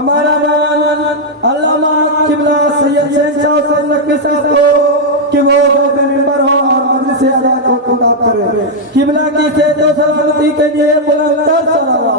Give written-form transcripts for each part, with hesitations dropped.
ہمارا مان علامہ قبلہ سید شہنشاہ حسین نقوی صاحب کو کہ وہ ممبر ہو اور مجلس ادا کو خطاب کرے. قبلہ کی صحت و سلامتی کے لیے بلند تر صلوات.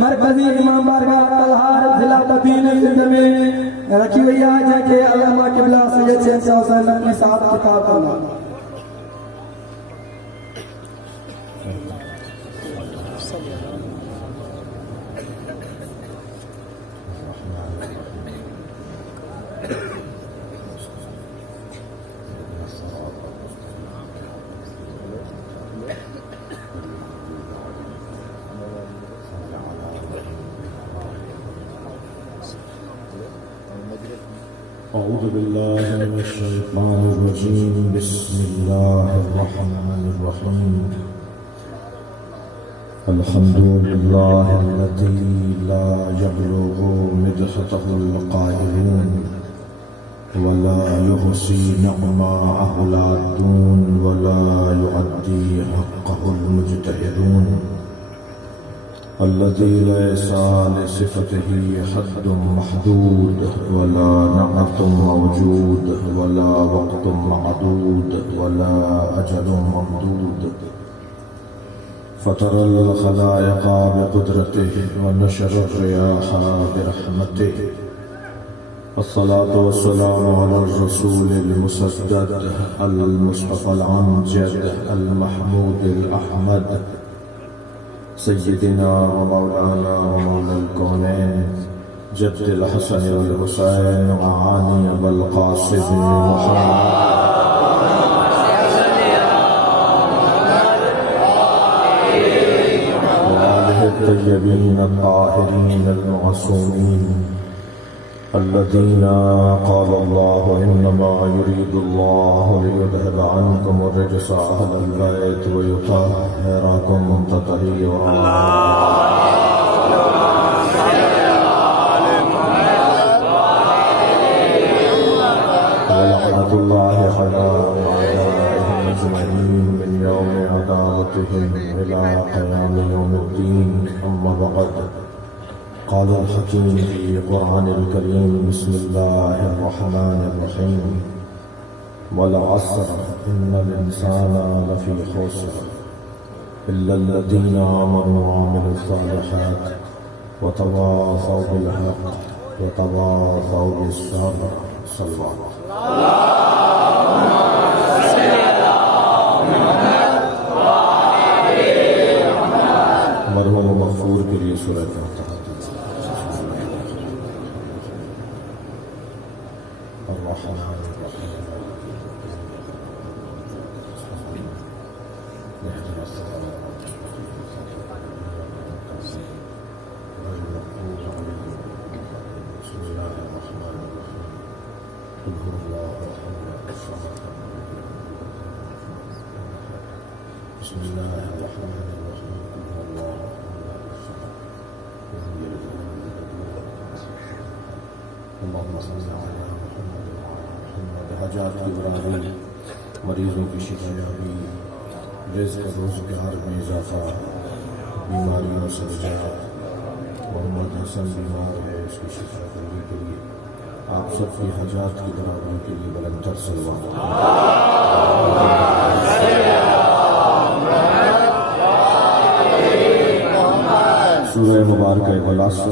مرکزی امام بارگاہ تلہار ضلع تدین سندھ میں رکھی ہوئی ہے جن کے علامہ قبلہ سید شہنشاہ حسین نقوی صاحب خطاب کرنا. أعوذ بالله من الشيطان الرجيم. بسم الله الرحمن الرحيم. الحمد لله الذي لا يبلغ مدحته القائلون ولا يحصي نعماءه العادون ولا يؤدي حقه المجتهدون الذي ليس لصفته حد محدود ولا نعت موجود ولا وقت معدود ولا أجل ممدود فطر الخلائق بقدرته ونشر الرياح برحمته. الصلاة والسلام على الرسول المسدد المصطفى الأمجد المحمود الأحمد سيدنا ومولانا ومولى الكونين جد الحسن والحسين وعاني أبا القاسم محمد وآله الطيبين الطاهرين المعصومين الذين قال الله إنما يريد الله ليذهب عنكم الرجس أهل البيت ويطهركم تطهيرا. ولعنة الله على أعدائهم أجمعين من يوم عداوتهم إلى قيام يوم الدين. أما بعد، قال الحكيم في القرآن الكريم: بسم الله الرحمن الرحيم. والعصر إن الإنسان لفي خسر إلا الذين آمنوا وعملوا الصالحات وتواصوا بالحق وتواصوا بالصبر. صلى الله عليه وسلم. مرحوم مغفور کے لیے سورہ فاتحہ. بسم الله الرحمن الرحيم. اللهم صل على محمد وعلى محمد. حاجات کی برابری، مریضوں کی شفا یابی، رزق روزگار میں اضافہ، بیماریوں سے نجات. محمد حسن بیمار ہے، اس کی شفا کرنے کے لیے آپ سب کی حاجات کی برابری کے لیے بلند تر صلوات سورہ مبارکہ غلاصہ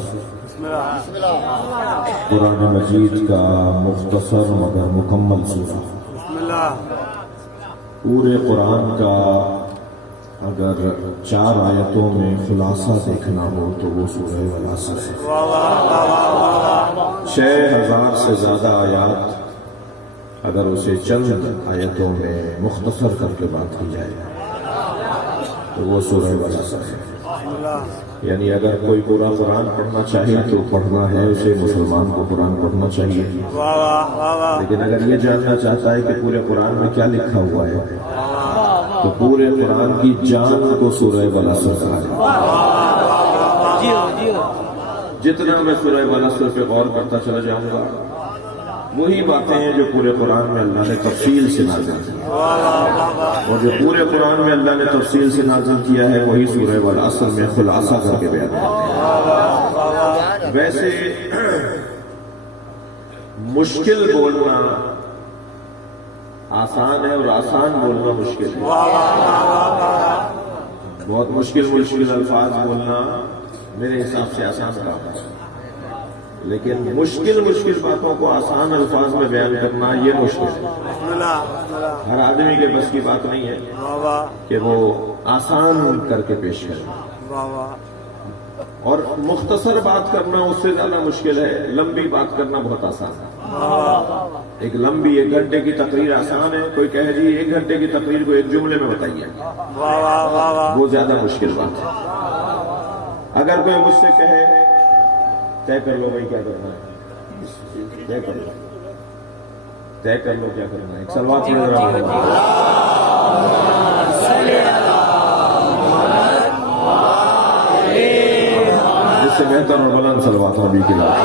قرآن مجید کا مختصر مگر مکمل سورہ۔ پورے قرآن کا اگر 4 آیتوں میں خلاصہ دیکھنا ہو تو وہ سورہ غلاصہ ہے۔ 6000 سے زیادہ آیات اگر اسے چند آیتوں میں مختصر کر کے بات کی جائے تو وہ سورہ غلاصہ ہے۔ یعنی اگر کوئی پورا قرآن پڑھنا چاہے تو پڑھنا ہے اسے، مسلمان کو قرآن پڑھنا چاہیے، لیکن اگر یہ جاننا چاہتا ہے کہ پورے قرآن میں کیا لکھا ہوا ہے تو پورے قرآن کی جان کو سورہ غلاصہ ہے۔ جتنا میں سورہ غلاصہ پہ غور کرتا چلا جاؤں گا وہی باتیں ہیں جو پورے قرآن میں اللہ نے تفصیل سے نازل کی، اور جو پورے قرآن میں اللہ نے تفصیل سے نازل کیا ہے وہی سورہ والعصر میں خلاصہ کر کے بیان کرتے ہیں۔ ویسے مشکل بولنا آسان ہے اور آسان بولنا مشکل ہے۔ بہت مشکل الفاظ بولنا میرے حساب سے آسان کام ہے، لیکن مشکل باتوں کو آسان الفاظ میں بیان کرنا یہ مشکل ہے۔ ہر آدمی کے بس کی بات نہیں ہے کہ وہ آسان کر کے پیش کرے، اور مختصر بات کرنا اس سے زیادہ مشکل ہے۔ لمبی بات کرنا بہت آسان ہے۔ ایک لمبی 1 گھنٹے کی تقریر آسان ہے، کوئی کہے جی 1 گھنٹے کی تقریر کو 1 جملے میں بتائیے، وہ زیادہ مشکل بات ہے۔ اگر کوئی مجھ سے کہے طے کر لو بھائی کیا کرنا ہے، طے کر لو کیا کرنا ہے، ایک صلوات پڑھ رہا ہوں، اس سے بہتر اور بلند صلوات نبی کی ذات۔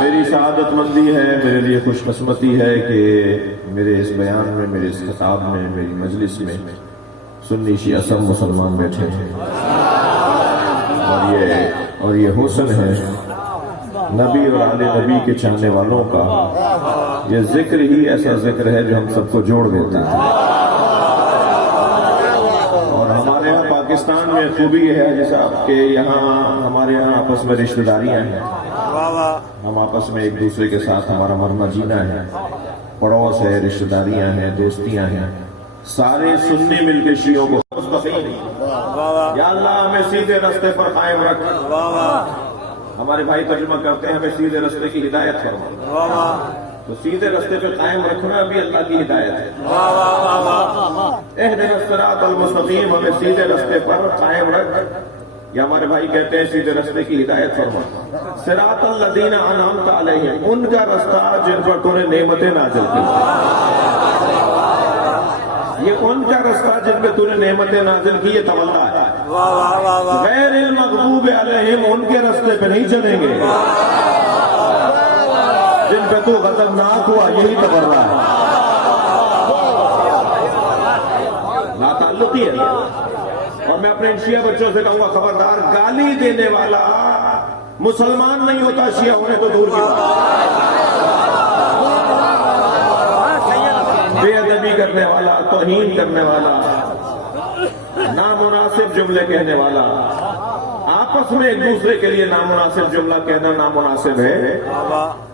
میری سعادت مندی ہے، میرے لیے خوش قسمتی ہے کہ میرے اس بیان میں، میرے اس خطاب میں، میری مجلس میں سنی شیعہ سب مسلمان بیٹھے ہیں، اور یہ حسن ہے نبی اور آل نبی کے چاہنے والوں کا۔ یہ ذکر ہی ایسا ذکر ہے جو ہم سب کو جوڑ دیتا ہے، اور ہمارے یہاں پاکستان میں خوبی یہ ہے حاجی صاحب کہ ہمارے یہاں آپس میں رشتہ داریاں ہیں، ہم آپس میں ایک دوسرے کے ساتھ ہمارا مرنا جینا ہے، پڑوس ہے، رشتہ داریاں ہیں، دوستیاں ہیں۔ سارے سنی مل کے شیعوں کو یا اللہ ہمیں سیدھے راستے پر قائم رکھ۔ ہمارے بھائی ترجمہ کرتے ہیں ہمیں سیدھے راستے کی ہدایت فرما، تو سیدھے راستے پہ قائم رکھنا بھی اللہ کی ہدایت ہے۔ اہدنا الصراط المستقیم، ہمیں سیدھے راستے پر قائم رکھ، یا ہمارے بھائی کہتے ہیں سیدھے راستے کی ہدایت فرما۔ صراط الذین انعمت علیہم، ان کا راستہ جن پر تو نے نعمتیں نازل کی، یہ ان کا راستہ جن پہ تو نے نعمتیں نازل کی، یہ تولا ہے۔ غیر المغضوب علیہم، ان کے راستے پہ نہیں چلیں گے جن پہ تو غضبناک ہوا، یہی تبرہ ہے، لا تعلقی ہے۔ اور میں اپنے شیعہ بچوں سے کہوں گا خبردار، گالی دینے والا مسلمان نہیں ہوتا، شیعہ ہونے تو دور کی بات، بے ادبی کرنے والا، توہین کرنے والا، نامناسب جملے کہنے والا، آپس میں ایک دوسرے کے لیے نامناسب جملہ کہنا نامناسب ہے،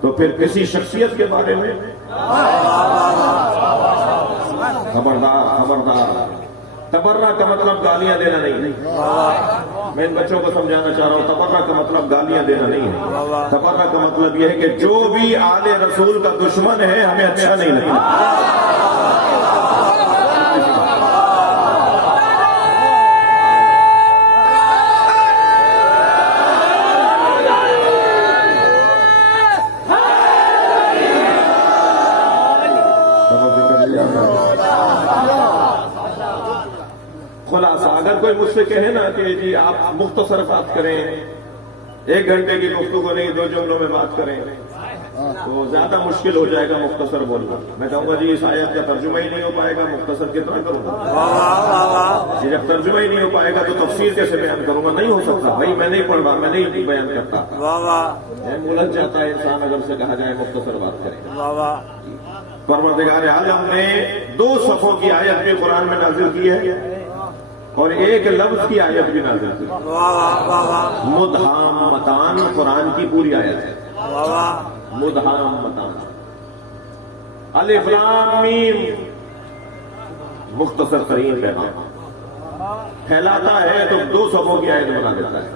تو پھر کسی شخصیت کے بارے میں خبردار۔ تبرہ کا مطلب گالیاں دینا نہیں، میں ان بچوں کو سمجھانا چاہ رہا ہوں، تبرہ کا مطلب گالیاں دینا نہیں ہے۔ تبرہ کا مطلب یہ ہے کہ جو بھی آل رسول کا دشمن ہے ہمیں اچھا نہیں لگتا۔ خلاصہ اگر کوئی مجھ سے کہے نا کہ جی آپ مختصر بات کریں، 1 گھنٹے کی گفتگو نہیں 2 جملوں میں بات کریں، تو زیادہ مشکل ہو جائے گا مختصر بولنا۔ میں کہوں گا جی اس آیت کا ترجمہ ہی نہیں ہو پائے گا، مختصر کتنا کروں گا؟ جب ترجمہ ہی نہیں ہو پائے گا تو تفسیر کیسے بیان کروں گا؟ نہیں ہو سکتا بھائی، میں نہیں پڑھ رہا، میں نہیں بیان کرتا۔ ملت جاتا ہے انسان اگر سے کہا جائے مختصر بات کرے۔ پروردگار عالم نے 2 صفوں کی آیت بھی قرآن میں نازل کی ہے اور 1 لفظ کی آیت بھی نازل کی۔ مدھامتان قرآن کی پوری آیت ہے۔ مدھامتان، الف لام میم، مختصر ترین پیغام پھیلاتا ہے تو 2 صفوں کی آیت بنا دیتا ہے،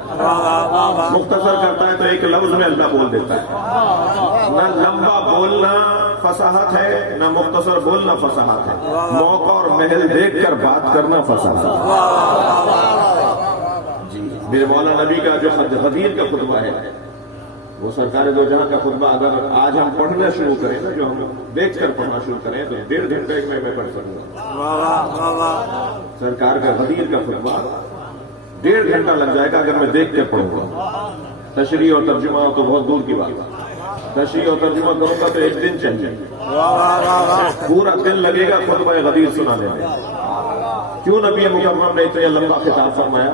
مختصر کرتا ہے تو 1 لفظ میں اللہ بول دیتا ہے۔ نہ لمبا بولنا فصاحت ہے، نہ مختصر بولنا فصاحت ہے، موقع اور محل دیکھ کر بات کرنا فصاحت ہے۔ جی میرے مولا نبی کا جو غدیر کا خطبہ ہے، وہ سرکار دو جہاں کا خطبہ اگر آج ہم پڑھنا شروع کریں نا، جو ہم دیکھ کر پڑھنا شروع کریں تو 1.5 گھنٹے میں پڑھ سکوں گا۔ سرکار کا غدیر کا خطبہ 1.5 گھنٹہ لگ جائے گا اگر میں دیکھ کے پڑھوں گا۔ تشریح اور ترجمہ ہو تو بہت دور کی بات ہے، تشریح اور ترجمہ کروں گا تو 1 دن چاہیے، پورا دن لگے گا خطبہ غدیر سنانے میں۔ کیوں نبی مکرم نے اتنا لمبا خطاب فرمایا؟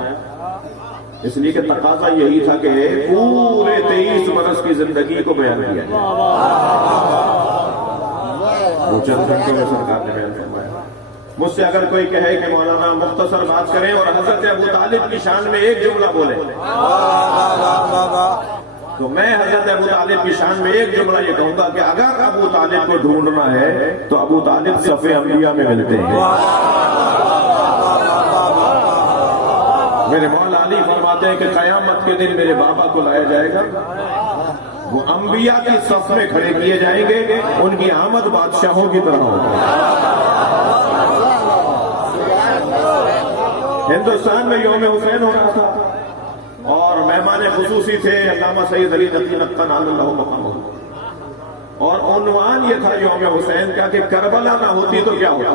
اس لیے کہ تقاضا یہی تھا کہ پورے 23 برس کی زندگی کو بیان کیا جائے۔ وہ چند گھنٹوں میں سرکار نے بیان فرمایا۔ مجھ سے اگر کوئی کہے کہ مولانا مختصر بات کریں اور حضرت ابو طالب کی شان میں 1 جملہ بولے، تو میں حضرت ابو طالب کی شان میں 1 جملہ یہ کہوں گا کہ اگر ابو طالب کو ڈھونڈنا ہے تو ابو طالب صف انبیاء میں ملتے ہیں۔ میرے مولا علی فرماتے ہیں کہ قیامت کے دن میرے بابا کو لایا جائے گا، وہ انبیاء کی صف میں کھڑے کیے جائیں گے، ان کی آمد بادشاہوں کی طرح ہوگی۔ ہندوستان میں یوم حسین ہو رہا تھا اور مہمان خصوصی تھے علامہ سید علی نقوی نقطہ نال اللہ مقامہ، اور عنوان یہ تھا یوم حسین کا کہ کربلا نہ ہوتی تو کیا ہوتا۔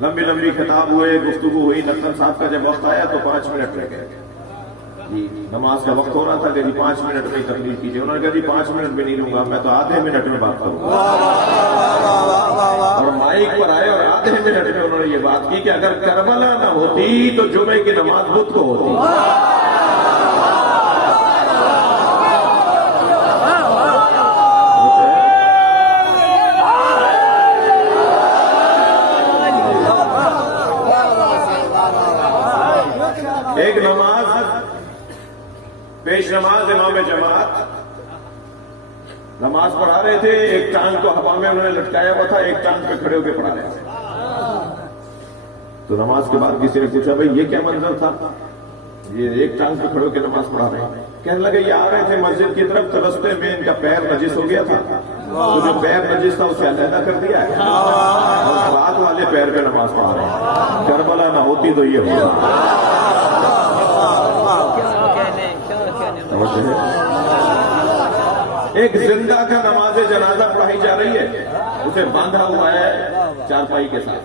لمبی لمبی خطاب ہوئے، گفتگو ہوئی، نقل صاحب کا جب وقت آیا تو 5 منٹ رہ گئے۔ جی نماز کا وقت ہو رہا تھا کہ جی 5 منٹ میں تقریر کیجیے۔ انہوں نے کہا جی 5 منٹ بھی نہیں لوں گا، میں تو آدھے منٹ میں بات کروں گا۔ اور مائک پر آئے اور آدھے منٹ میں انہوں نے یہ بات کی کہ اگر کربلا نہ ہوتی تو جمعے کی نماز بدھ کو ہوتی۔ ایک نماز پیش نماز امام جماعت نماز پڑھا رہے تھے، ایک ٹانگ کو ہوا میں انہوں نے لٹکایا ہوا تھا، ایک ٹانگ پہ کھڑے ہو کے پڑھا رہے تھے۔ تو نماز کے بعد کسی نے پوچھا بھائی یہ کیا منظر تھا؟ یہ ایک ٹانگ پہ کھڑے ہو کے نماز پڑھا رہے ہیں۔ کہنے لگے یہ آ رہے تھے مسجد کی طرف تو رستے میں ان کا پیر نجس ہو گیا تھا، تو جو پیر نجس تھا اسے علیحدہ کر دیا ہے اور بعد والے پیر پہ نماز پڑھا رہے ہیں۔ کربلا نہ ہوتی تو یہ ہوگا۔ ایک زندہ کا نماز جنازہ پڑھائی جا رہی ہے، اسے باندھا ہوا ہے چارپائی کے ساتھ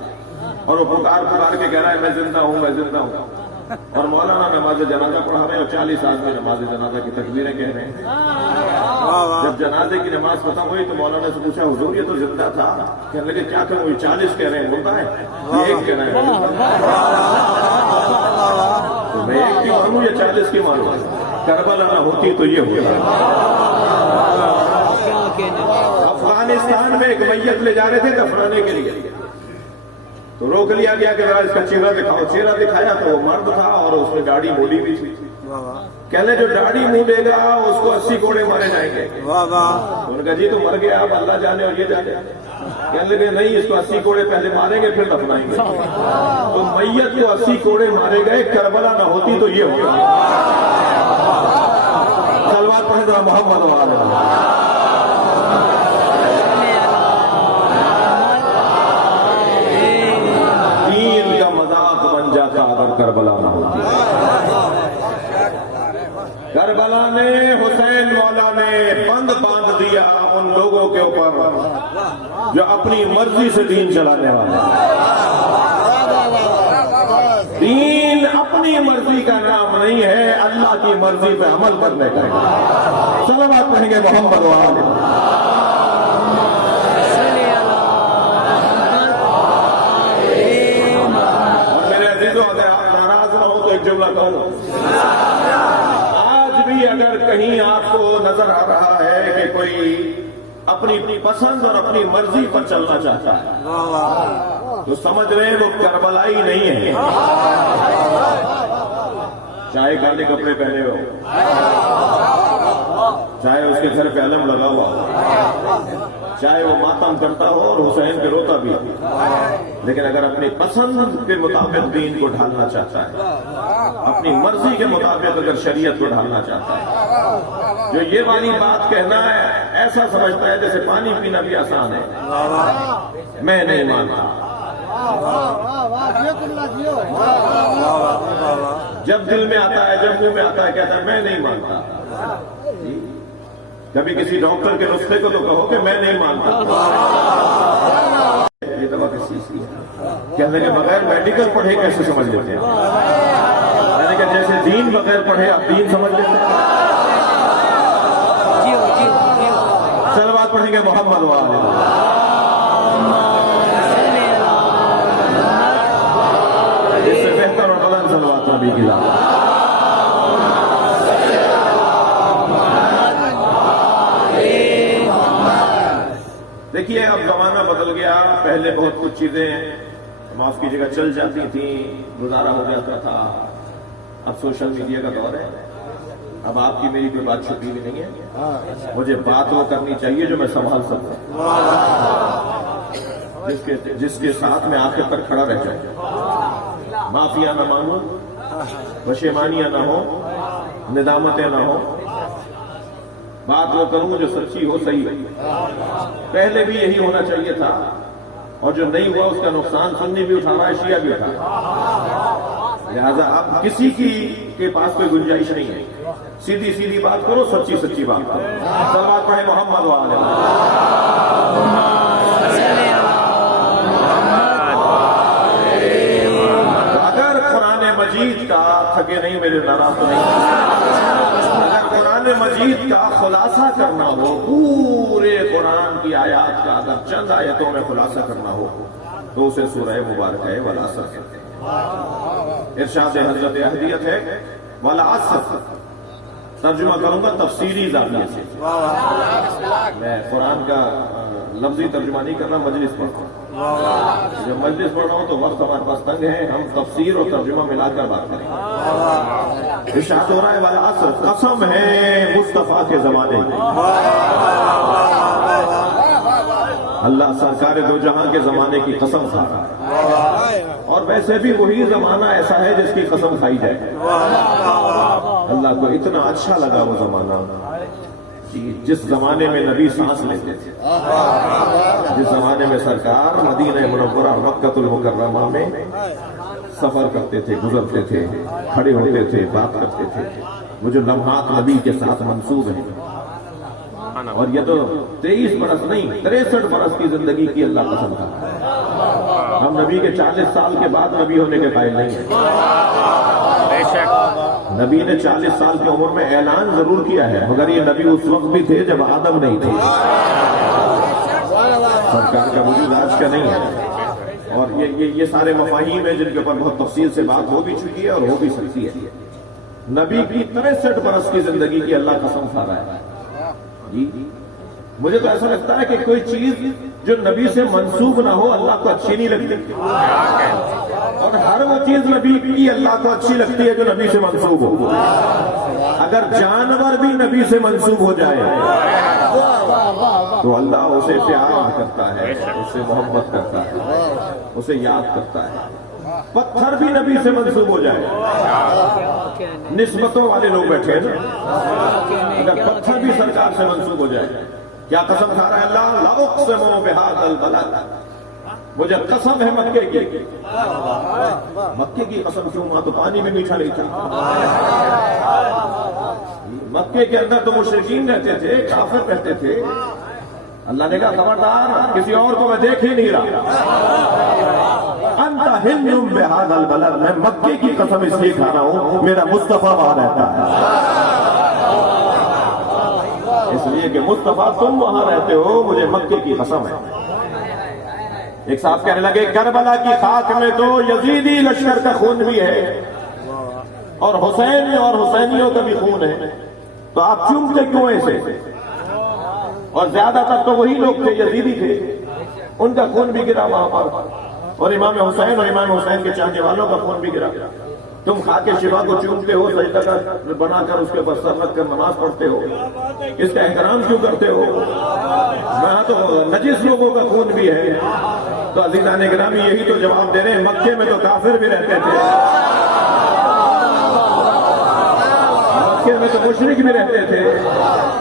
اور وہ پکار پکار کے کہہ رہا ہے میں زندہ ہوں، میں زندہ ہوں۔ اور مولانا نماز جنازہ پڑھا رہے ہیں اور 40 آدمی نماز جنازہ کی تکبیریں کہہ رہے ہیں۔ جب جنازے کی نماز ختم ہوئی تو مولانا سے پوچھا حضور یہ تو زندہ تھا، کہنے لگے کیا کروں، 40 کہہ رہے ہیں ہوتا ہے، یہ ایک کہہ رہے ہیں تو میں ایک کی مانوں یا 40 کی مانوں؟ کربلا نہ ہوتی تو یہ ہوتا۔ افغانستان میں ایک میت لے جا رہے تھے دفنانے کے لیے، تو روک لیا گیا کہ ذرا اس کا چہرہ دکھاؤ۔ چہرہ دکھایا تو وہ مرد تھا اور اس نے داڑھی موڑی بھی تھی۔ کہنے جو داڑھی مونڈے گا اس کو 80 کوڑے مارے جائیں گے۔ انہوں نے کہا جی تو مر گیا، اب اللہ جانے اور یہ جانے۔ کہنے لگے نہیں، اس کو 80 کوڑے پہلے ماریں گے پھر دفنائیں گے۔ تو میت کو 80 کوڑے مارے گئے، کربلا نہ ہوتی تو یہ ہوگا۔ صلوات پڑھیں ذرا محمد و آل محمد۔ دین کا مذاق بن جاتا اگر کربلا نہ ہوتی۔ کربلا نے، حسین مولا نے بند باندھ دیا ان لوگوں کے اوپر جو اپنی مرضی سے دین چلانے والے۔ دین اپنی مرضی کا نام نہیں ہے، اللہ کی مرضی پہ عمل کرنے کا ہے۔ صلوات پڑھیں گے محمد و آل محمد۔ اپنی پسند اور اپنی مرضی پر چلنا چاہتا ہے تو سمجھ رہے وہ کربلائی نہیں ہے. چاہے گاندے کپڑے پہنے ہو, چاہے اس کے گھر پہ علم لگا ہوا ہو, چاہے وہ ماتم کرتا ہو اور حسین پہ روتا بھی, لیکن اگر اپنی پسند کے مطابق دین کو ڈھالنا چاہتا ہے, اپنی مرضی کے مطابق اگر شریعت کو ڈھالنا چاہتا ہے, جو یہ والی بات کہنا ہے ایسا سمجھتا ہے جیسے پانی پینا بھی آسان ہے, میں نہیں مانتا. جب دل میں آتا ہے, جب منہ میں آتا ہے, کہتا ہے میں نہیں مانتا. کبھی کسی ڈاکٹر کے نسخے کو تو کہو کہ میں نہیں مانتا. یہ دوا کس چیز کی ہے؟ کہنے کے بغیر میڈیکل پڑھے کیسے سمجھ لیتے ہیں؟ یعنی کہ جیسے دین بغیر پڑھے آپ دین سمجھ لیتے ہیں. صلوات پڑھیں گے محمد والے. اس سے بہتر اور بلند صلوات نبی کی ذات. دیکھیے اب زمانہ بدل گیا. پہلے بہت کچھ چیزیں معاف کی جگہ چل جاتی تھیں, گزارا ہو جاتا تھا. اب سوشل میڈیا کا دور ہے. اب آپ کی میری کوئی بات چھپی بھی نہیں ہے. مجھے بات وہ کرنی چاہیے جو میں سنبھال سکتا ہوں, جس کے ساتھ میں آخر تک کھڑا رہ جاؤں. معافیاں نہ مانوں, پشیمانیاں نہ ہو, ندامتیں نہ ہو. بات وہ کروں جو سچی ہو, صحیح ہو. پہلے بھی یہی ہونا چاہیے تھا, اور جو نہیں ہوا اس کا نقصان سنی بھی اٹھانا ہے, شیعہ بھی اٹھانا. لہذا اب کسی کے پاس کوئی گنجائش نہیں ہے. سیدھی سیدھی بات کرو, سچی سچی بات کرو. صلوات پڑھیں محمد والے. اگر قرآن مجید کا تھکے نہیں میرے ناراض تو نہیں, اگر قرآن مجید کا خلاصہ کرنا ہو, پورے قرآن کی آیات کا اگر چند آیتوں میں خلاصہ کرنا ہو تو اسے سورہ مبارکہ والعصر کہتے ہیں. ارشاد حضرت احدیت ہے والعصر. ترجمہ کروں گا تفسیری زاویے سے. میں قرآن کا لفظی ترجمہ نہیں کرنا, مجلس پڑھتا ہوں. جب مجلس پڑھ رہا ہوں تو وقت ہمارے پاس تنگ ہے, ہم تفسیر اور ترجمہ ملا کر بات کریں گے. ارشاد ہو رہا ہے والعصر, قسم ہے مصطفیٰ کے زمانے کی. اللہ سرکار دو جہاں کے زمانے کی قسم کھا رہا ہے, اور ویسے بھی وہی زمانہ ایسا ہے جس کی قسم کھائی جائے. اللہ کو اتنا اچھا لگا وہ زمانہ, جس زمانے میں نبی سانس لیتے تھے, جس زمانے میں سرکار مدینہ منورہ مکہ المکرمہ میں سفر کرتے تھے, گزرتے تھے, کھڑے ہوتے تھے, بات کرتے تھے. وہ جو لمحات نبی کے ساتھ منسوب ہیں, اور یہ تو 23 برس نہیں 63 برس کی زندگی کی اللہ قسم کھا. ہم نبی کے 40 سال کے بعد نبی ہونے کے قائل نہیں ہیں. نبی نے 40 سال کی عمر میں اعلان ضرور کیا ہے, مگر یہ نبی اس وقت بھی تھے جب آدم نہیں تھے. سرکار کا وجود آج کا نہیں ہے. اور یہ سارے مفاہیم ہیں جن کے اوپر بہت تفصیل سے بات ہو بھی چکی ہے اور ہو بھی سکتی ہے. نبی کی 63 برس کی زندگی کی اللہ قسم کھا رہا ہے. جی مجھے تو ایسا لگتا ہے کہ کوئی چیز جو نبی سے منسوب نہ ہو اللہ کو اچھی نہیں لگتی, اور ہر وہ چیز نبی کی اللہ کو اچھی لگتی ہے جو نبی سے منسوب ہو. اگر جانور بھی نبی سے منسوب ہو جائے تو اللہ اسے پیار کرتا ہے, اسے محبت کرتا ہے, اسے یاد کرتا ہے. پتھر بھی نبی سے منسوب ہو جائے, نسبتوں والے لوگ بیٹھے نا, اگر پتھر بھی سرکار سے منسوب ہو جائے, کیا قسم کھا رہا ہے اللہ, لأقسم بہذا البلد, مجھے قسم ہے مکے کی. مکے کی قسم کیوں, وہاں تو پانی بھی میٹھا نہیں تھا. مکے کے اندر تو مشرکین رہتے تھے, کافر رہتے تھے. اللہ نے کہا خبردار, کسی اور کو میں دیکھ ہی نہیں رہا. انت ہندم بہذا البلد, میں مکے کی قسم اس لیے کھا رہا ہوں میرا مصطفیٰ وہاں رہتا ہے. اس لیے کہ مصطفیٰ تم وہاں رہتے ہو, مجھے مکے کی قسم ہے. ایک صاحب کہنے لگے کربلا کی خاک میں تو یزیدی لشکر کا خون بھی ہے, اور حسین اور حسینیوں کا بھی خون ہے, تو آپ چومتے کیوں ایسے؟ اور زیادہ تر تو وہی لوگ تھے، یزیدی تھے، ان کا خون بھی گرا وہاں پر، اور امام حسین اور امام حسین کے چاہنے والوں کا خون بھی گرا۔ تم خاک شفا کو چومتے ہو، سجدہ کر بنا کر اس کے اوپر سر رکھ کر نماز پڑھتے ہو، اس کا احترام کیوں کرتے ہو؟ وہاں تو نجس لوگوں کا خون بھی ہے۔ تو عزیزان گرامی یہی تو جواب دے رہے ہیں، مکے میں تو کافر بھی رہتے تھے، مکے میں تو مشرک بھی رہتے تھے،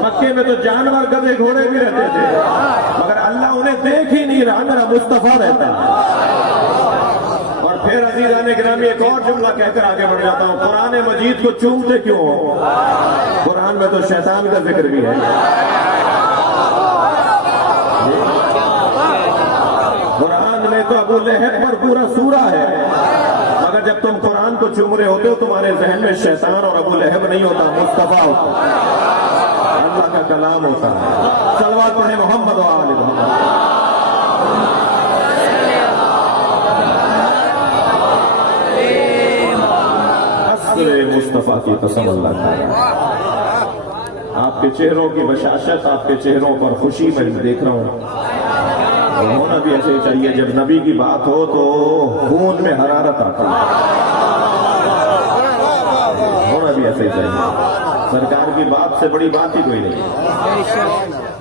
مکے میں تو جانور گدھے گھوڑے بھی رہتے تھے، مگر اللہ انہیں دیکھ ہی نہیں رہا، میرا مصطفیٰ رہتا ہے۔ اور پھر عزیزان گرامی ایک اور جملہ کہہ کر آگے بڑھ جاتا ہوں، قرآن مجید کو چومتے کیوں ہو؟ قرآن میں تو شیطان کا ذکر بھی ہے، قرآن میں تو ابو لہب پر پورا سورہ ہے، مگر جب تم قرآن کو چوم رہے ہوتے ہو تمہارے ذہن میں شیطان اور ابو لہب نہیں ہوتا، مصطفیٰ ہوتا، اللہ کا کلام ہوتا ہے۔ صلوات پڑھیں محمد و آل محمد۔ عصر مصطفیٰ کی قسم اللہ تعالی، آپ کے چہروں کی بشاشت، آپ کے چہروں پر خوشی میں دیکھ رہا ہوں، اور ہونا بھی ایسے ہی چاہیے، جب نبی کی بات ہو تو خون میں حرارت آتی ہے، ہونا بھی ایسے ہی چاہیے، سرکار کی بات سے بڑی بات ہی کوئی نہیں۔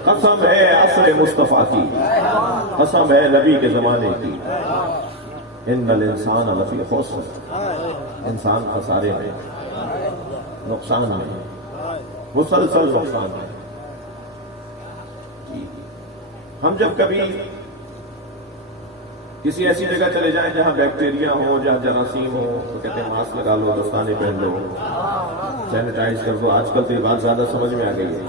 قسم ہے عصر مصطفیٰ کی، قسم ہے نبی کے زمانے کی، ان الانسان لفی خسر، انسان خسارے میں، نقصان میں، مسلسل نقصان ہے۔ ہم جب کبھی کسی ایسی جگہ چلے جائیں جہاں بیکٹیریا ہو، جہاں جراثیم ہو، تو کہتے ہیں ماسک لگا لو، دستانے پہن لو، سینیٹائز کر دو۔ آج کل تو یہ بات زیادہ سمجھ میں آ گئی ہے،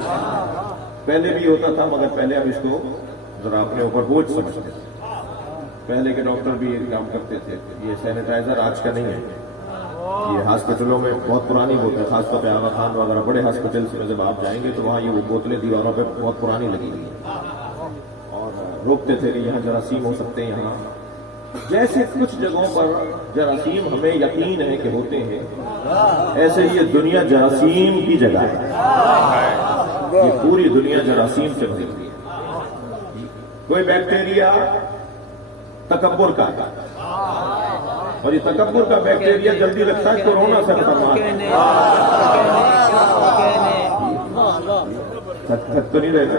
پہلے بھی ہوتا تھا، مگر پہلے اب اس کو ذرا اپنے اوپر بوجھ سمجھتے تھے، پہلے کے ڈاکٹر بھی یہ کام کرتے تھے۔ یہ سینیٹائزر آج کا نہیں ہے، یہ ہاسپٹلوں میں بہت پرانی بوتل، خاص طور پہ آغا خان وغیرہ بڑے ہاسپٹلس میں جب آپ جائیں گے تو وہاں یہ بوتلیں دیواروں پہ بہت پرانی لگی ہوئی ہیں، اور روکتے تھے کہ یہاں جراثیم ہو سکتے ہیں۔ یہاں جیسے کچھ جگہوں پر جراثیم ہمیں یقین ہے کہ ہوتے ہیں، ایسے ہی یہ دنیا جراثیم کی جگہ ہے، یہ پوری دنیا جراثیم سے بھری ہوئی ہے۔ کوئی بیکٹیریا تکبر کا، اور یہ تکبر کا بیکٹیریا جلدی لگتا ہے کورونا سے خطرناک ہے، تو نہیں رہتا۔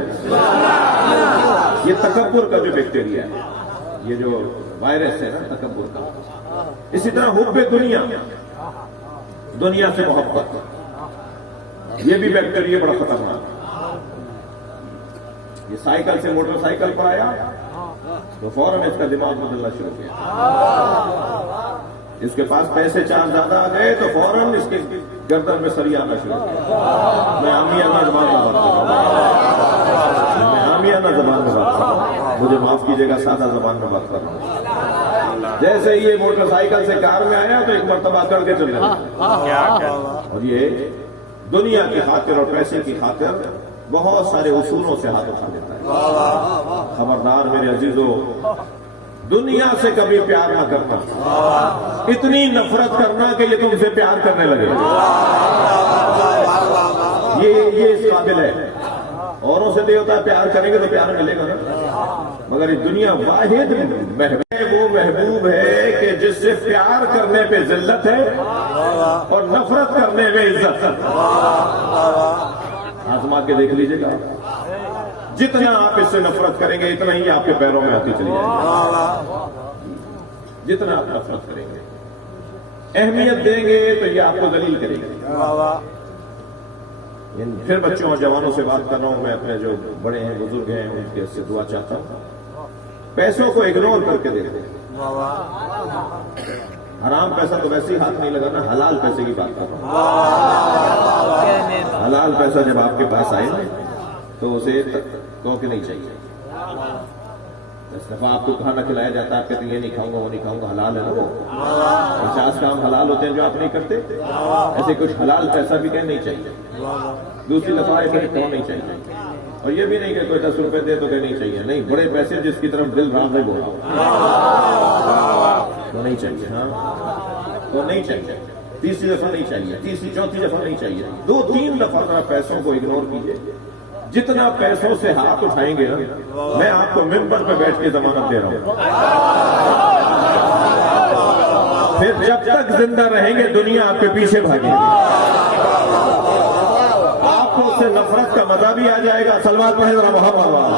یہ تکبر کا جو بیکٹیریا ہے، یہ جو وائرس ہے نا تکبر کا، اسی طرح حب دنیا، دنیا سے محبت، یہ بھی بیکٹیریا بڑا خطرناک ہے۔ یہ سائیکل سے موٹر سائیکل پر آیا تو فوراً اس کا دماغ بدلنا شروع کیا، اس کے پاس پیسے چار زیادہ آ گئے تو فوراً اس کے گردن میں سری آنا شروع کیا۔ میں عامیانہ زبان میں بات کر رہا ہوں، میں عامیانہ زبان میں بات کر رہا ہوں، مجھے معاف کیجیے گا، سادہ زبان میں بات کر رہا ہوں۔ جیسے ہی یہ موٹر سائیکل سے کار میں آیا تو ایک مرتبہ کر کے چلے گیا، اور یہ دنیا کی خاطر اور پیسے کی خاطر بہت سارے اصولوں سے ہاتھ اٹھا دیتا ہے۔ خبردار میرے عزیزوں، دنیا سے کبھی پیار نہ کرنا، اتنی نفرت کرنا کہ یہ تم سے پیار کرنے لگے، یہ اس قابل ہے۔ اوروں سے نہیں ہوتا ہے، پیار کریں گے تو پیار ملے گا نا، مگر یہ دنیا واحد وہ محبوب ہے کہ جس سے پیار کرنے پہ ذلت ہے اور نفرت کرنے میں عزت ہے۔ آزما کے دیکھ لیجیے گا، جتنا آپ اس سے نفرت کریں گے اتنا ہی آپ کے پیروں میں آتی چلی جائے گی، جتنا آپ نفرت کریں گے، اہمیت دیں گے تو یہ آپ کو ذلیل کرے گا۔ پھر بچوں اور جوانوں سے بات کر رہا ہوں، میں اپنے جو بڑے ہیں بزرگ ہیں ان کے سے دعا چاہتا ہوں، پیسوں کو اگنور کر کے دے دیں۔ حرام پیسہ تو ویسے ہی ہاتھ نہیں لگانا، حلال پیسے کی بات کر رہا ہوں۔ حلال پیسہ جب آپ کے پاس آئے تو اسے توقع نہیں چاہیے۔ اس دفعہ آپ کو کھانا کھلایا جاتا ہے، آپ کہتے ہیں یہ نہیں کھاؤں گا وہ نہیں کھاؤں گا، حلال ہے نا وہ، 50 کام حلال ہوتے ہیں جو آپ نہیں کرتے، ایسے کچھ حلال پیسہ بھی کہنا نہیں چاہیے۔ دوسری دفعہ نہیں چاہیے، اور یہ بھی نہیں کہ کوئی 10 روپے دے تو کہنا نہیں چاہیے، نہیں، بڑے پیسے جس کی طرف دل راغب ہو تو نہیں چاہیے، ہاں تو نہیں چاہیے، تیسری دفعہ نہیں چاہیے، تیسری چوتھی دفعہ نہیں چاہیے، 2-3 دفعہ ذرا پیسوں کو اگنور کیجیے، جتنا پیسوں سے ہاتھ اٹھائیں گے نا، میں آپ کو ممبر پہ بیٹھ کے ضمانت دے رہا ہوں، پھر جب تک زندہ رہیں گے دنیا آپ کے پیچھے بھاگے گی، آپ کو اس سے نفرت کا مزہ بھی آ جائے گا۔ صلوات پڑھیں ذرا محمد والا۔